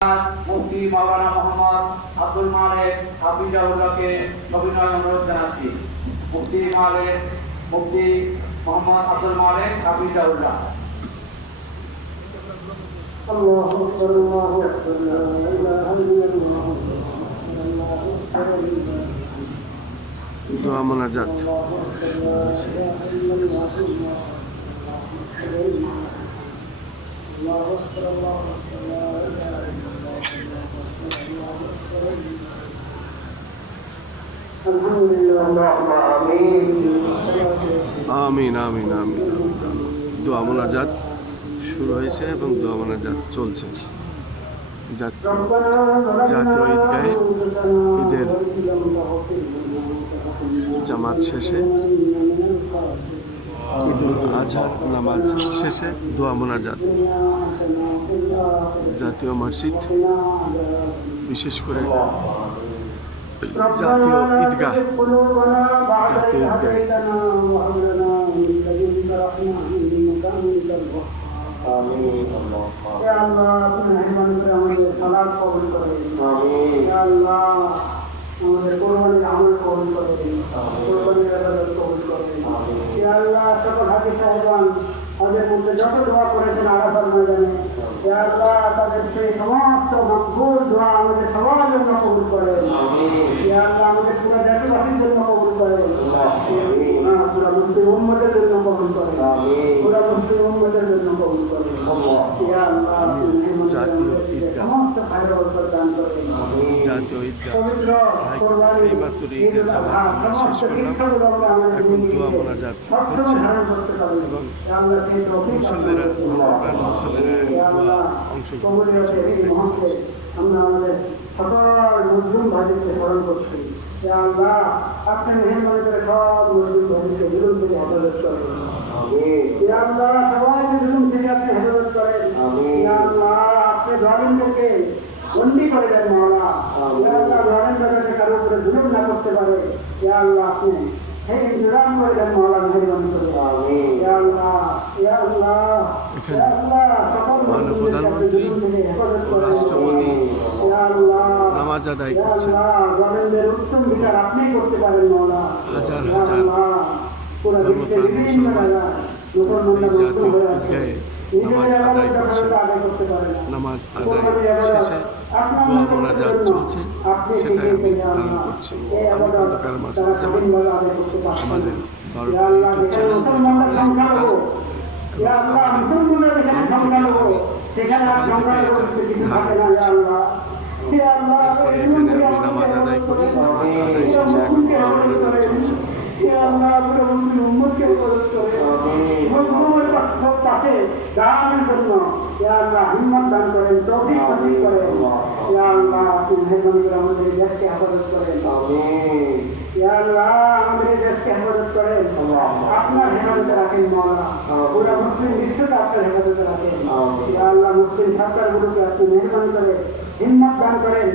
মুফতি মাওলানা মোহাম্মদ আব্দুল মালেক হাফিজাহুল্লাহকে সবিনয় অনুরোধ জানাচ্ছি। মুফতি মোহাম্মদ আব্দুল মালেক হাফিজাহুল্লাহ। আল্লাহু আকবার, আল্লাহু আকবার, লা ইলাহা ইল্লাল্লাহ, দোয়া মোনাজাত। আমিন আমিন আমিন। দোয়া মোনাজাত শুরু হয়েছে এবং দোয়া মোনাজাত চলছে। জাতীয় ঈদগাহে ঈদের জামাত শেষে, ঈদুল আজহার নামাজ শেষে দোয়া মোনাজাত। জাতীয় মসজিদ, বিশেষ করে জাতীয় ঈদগাহে আমাদের কোরবানির আমল কবুল করে দিন, কোরবানির ইবাদত কবুল করে দিন। ইয়া আল্লাহ, সকল হাজী সাহেবান আমাদের মধ্যে যত দোয়া করেছেন আরাফার ময়দানে, ইয়া আল্লাহ তাদের সেই সমস্ত মকবুল দোয়া আমাদের সবার জন্য কবুল করেন। ইয়া আল্লাহ আমাদের পুরো দেশবাসীর জন্য কবুল করেন, পুরো মুসলিম উম্মতের জন্য কবুল করেন, পুরো মুসলিম উম্মতের জন্য কবুল করেন। ইয়া আল্লাহ জাতীয় ঈদগাহ, সমস্ত খায়র বরকত দান করেন। জাতীয় ঈদগাহ এইমাত্র ঈদের জামাত আমরা শেষ করলাম। এখন দোয়া মোনাজাত হচ্ছে এবং মুসল্লিরা দোয়া অংশগ্রহণ করছে। আমরা আমাদের সকল মুসলিম ভাইদেরকে স্মরণ করছি। ইয়া আল্লাহ, আপনি মেহরবানি করে সব মুসলিম ভাইদেরকে জুলুম থেকে হেফাজত করেন। ইয়া আল্লাহ, সবাইকে জুলুম থেকে আপনি হেফাজত করেন। ইয়া আল্লাহ, আপনি জালিমদেরকে বন্দী করে দেন মাওলা। ইয়া আল্লাহ, জালিমদেরকে কারো উপরে জুলুম না করতে পারে। ইয়া আল্লাহ, আপনি সেই ইন্তজাম করে দেন মাওলা, মেহরবানি করে। ইয়া আল্লাহ, ইয়া আল্লাহ, ইয়া আল্লাহ, সকল মাননীয় প্রধানমন্ত্রী ও রাষ্ট্রপতি নামাজ আদায় করছেন। জালিমদের উত্তম বিচার আপনি করতে পারেন মাওলা। হাজার হাজার ধর্মপ্রাণ মুসলমান এই জাতীয় ঈদগাহে নামাজ আদায় করছেন। নামাজ আদায় শেষে দোয়া মোনাজাত চলছে, সেটাই আমি পালন করছি। আমি খন্দকার মাসুদ জামান, আমাদের ইউটিউব চ্যানেল এখানে আমি নামাজ আদায় করি। নামাজ আদায় শেষে এখন দোয়া মোনাজাত চলছে। হিম্মত দান করেন, তৌফিক নসিব করেন। ইয়া আল্লাহ, আপনি মেহরবানি করে আমাদের দেশকে হেফাজত করেন। ইয়া আল্লাহ, আমাদের দেশকে হেফাজত করেন, আপনার হেফাজতে রাখেন মাওলা। পুরা মুসলিম বিশ্বকে আপনার হেফাজতে রাখেন। ইয়া আল্লাহ, মুসলিম সরকারগুলোকে আপনি মেহরবানি করে হিম্মত দান করেন,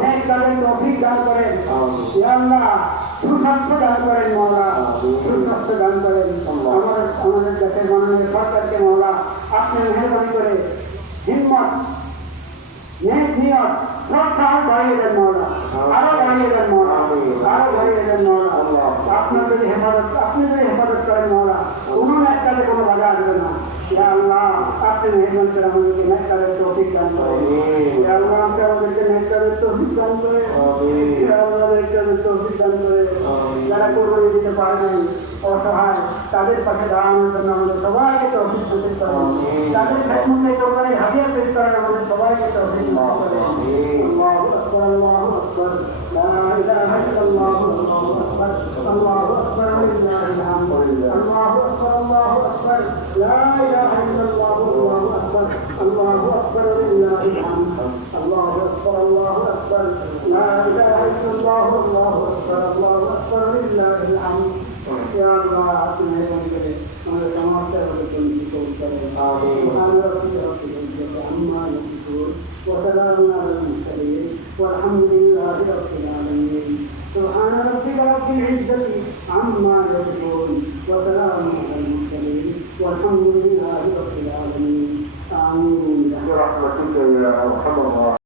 নেক কাজের তৌফিক দান করেন। ইয়া আল্লাহ, সুস্বাস্থ্য দান করেন মাওলা, সুস্বাস্থ্য দান করেন। আমাদের দেশের মাননীয় সরকারকে মাওলা আপনি মেহরবানি করে হিম্মত, নেক নিয়ত, সব সাহস বাড়িয়ে দেন মাওলা, আরো বাড়িয়ে দেন মাওলা, আরো বাড়িয়ে দেন মাওলা। আপনি যদি হেফাজত করেন মাওলা, কোনো এক কাজে কোনো বাধা আসবে না। ইয়া আল্লাহ, আপনি মেহরবানি করে আমাদেরকে নেক কাজের তৌফিক দান করেন। ইয়া আল্লাহ, আপনি আমাদেরকে নেক কাজের তৌফিক দান করেন। ইয়া আল্লাহ, নেক কাজের তৌফিক দান করেন। যারা কোরবানি দিতে পারে নাই, অসহায়, তাদের পাশে দাঁড়ানোর জন্য আমাদের সবাইকে তৌফিক নসিব করেন। তাদের খেদমতে কোরবানির হাদিয়া পেশ করেন, আমাদের সবাইকে তৌফিক নসিব করেন। আল্লাহু আকবার, আল্লাহু আকবার, লা ইলাহা ইল্লাল্লাহ, আল্লাহু আকবার, আল্লাহু আকবার, লিল্লাহিল হামদ। আল্লাহু আকবার, আল্লাহু আকবার, লা ইলাহা ইল্লাল্লাহ, আল্লাহু আকবার, আল্লাহু আকবার, লিল্লাহিল হামদ। আল্লাহু আকবার, আল্লাহু আকবার, লা ইলাহা ইল্লাল্লাহ, আল্লাহু আকবার, আল্লাহু আকবার, লিল্লাহিল হামদ। ইয়া আল্লাহ, আপনি মেহরবানি করে আমাদের সমাজকে কবুল করেন। وسلام على المرسلين والحمد لله رب العالمين. سبحان ربك رب العزة عما يصفون وسلام على المرسلين والحمد لله رب العالمين. آمين برحمتك يا أرحم الراحمين.